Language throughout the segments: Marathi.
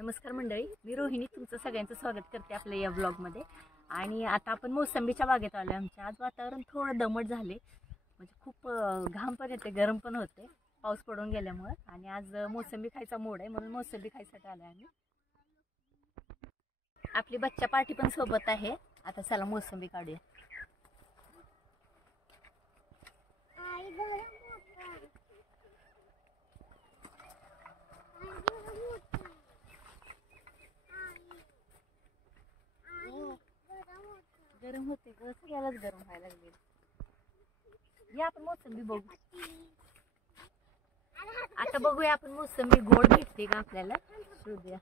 नमस्कार मंडळी, मी रोहिणी तुमचं सगळ्यांचं स्वागत करते आपल्या या ब्लॉगमध्ये। आणि आता आपण मोसंबीच्या बागेत आलो। आमच्या आज वातावरण थोडं दमट झाले, म्हणजे खूप घाम पण येते, गरम पण होते पाऊस पडून गेल्यामुळे। आणि आज मोसंबी खायचा मूड आहे म्हणून मोसंबी खायसाठी आलो आम्ही। आपली बच्चा पार्टी पण सोबत आहे। आता चला मोसंबी काढूया। गरम होते ग, सगळ्यालाच गरम व्हायला लागले। या आपण मोसंबी बघू। आता बघूया आपण मोसंबी गोड भेटते का आपल्याला, शोधूया।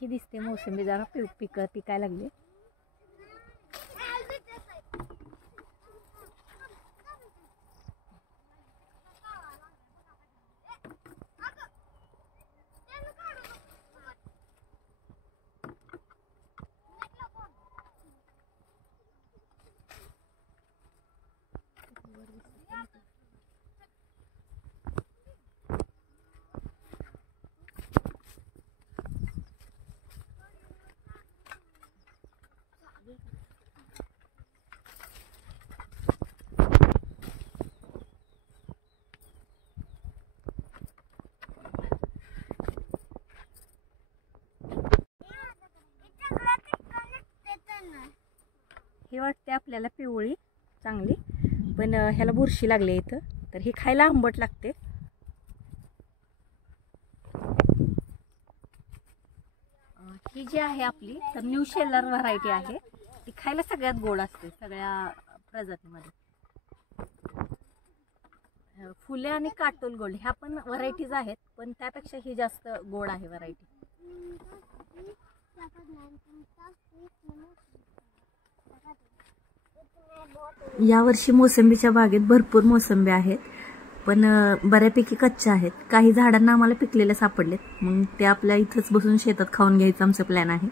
ही दिसते मोसंबी, जरा पिकायला लागली। ही वाटते आपल्याला पिवळी चांगली, पण ह्याला बुरशी लागली इथं, तर ही खायला आंबट लागते। ही जी आहे आपली तर न्यू शेलर व्हरायटी आहे। ती खायला सगळ्यात गोड असते सगळ्या प्रजातीमध्ये। फुले आणि काटोल गोल्ड ह्या पण व्हरायटीज आहेत, पण त्यापेक्षा ही जास्त गोड आहे व्हरायटी। यावर्षी मोसंबीच्या बागेत भरपूर मोसंबी आहेत, पण बऱ्यापैकी कच्च्या आहेत। काही झाडांना आम्हाला पिकलेले सापडलेत, मग ते आपल्या इथंच बसून शेतात खाऊन घ्यायचं आमचं प्लॅन आहे।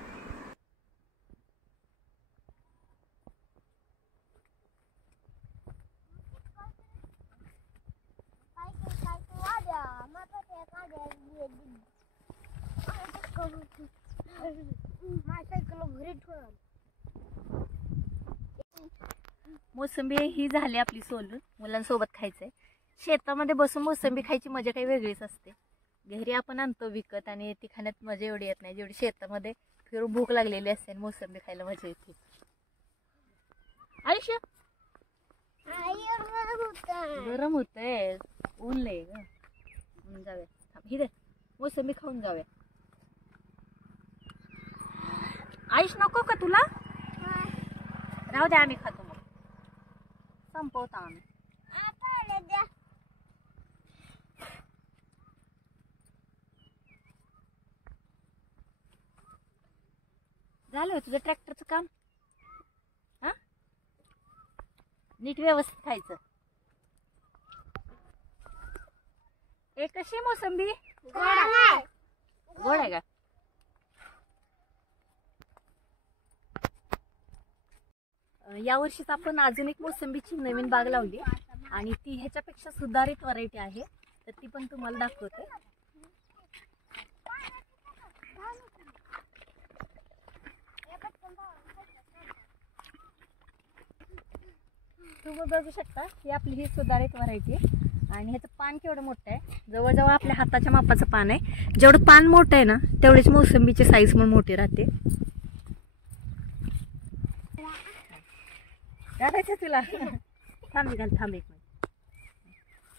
मोसंबी ही झाली आपली सोलून, मुलांसोबत खायचंय। शेतामध्ये बसून मोसंबी खायची मजा काही वेगळीच असते। घरी आपण आणतो विकत आणि ती खाण्यात मजा एवढी येत नाही जेवढी शेतामध्ये फिरून भूक लागलेली असते आणि मोसंबी खायला मजा येते। आयुष्य गरम होतंय, ऊन लय ग। जाऊया, थांब इथे मोसंबी खाऊन जाऊया। आयुष नको का तुला? राहू दे, आम्ही खातो, मग संपवता आम्ही। झालं तुझं ट्रॅक्टरचं काम? हा, नीट व्यवस्थित खायचं। एक कशी मोसंबी गोड आहे का? यावर्षीच आपण अजून एक मोसंबीची नवीन बाग लावली आणि ती ह्याच्यापेक्षा सुधारित व्हरायटी आहे, तर ती पण तुम्हाला दाखवते। तुम्ही बघू शकता ही आपली ही सुधारित व्हरायटी आहे आणि ह्याचं पान केवढं मोठं आहे, जवळजवळ आपल्या हाताच्या मापाचं पान आहे। जेवढं पान मोठं आहे ना तेवढीच मोसंबीची साईज पण मोठी राहते। घालायचं तुला? थांब एक मिनिट।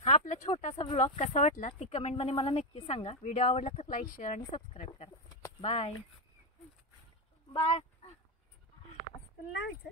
हा आपला छोटासा व्लॉग कसा वाटला ती कमेंट मध्ये मला नक्की सांगा। व्हिडिओ आवडला तर लाईक, शेअर आणि सबस्क्राईब करा। Bye bye. असं लावायचं।